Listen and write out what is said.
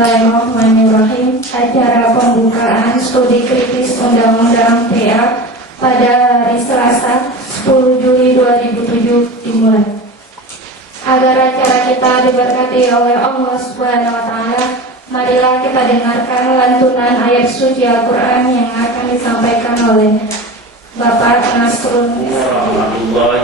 Bismillahirrahmanirrahim. Acara pembukaan studi kritis Undang-Undang PA pada hari Selasa 10 Juli 2007 dimulai. Agar acara kita diberkati oleh Allah Subhanahu wa Ta'ala, marilah kita dengarkan lantunan ayat suci Al-Quran yang akan disampaikan oleh Bapak Nasrul. Warahmatullahi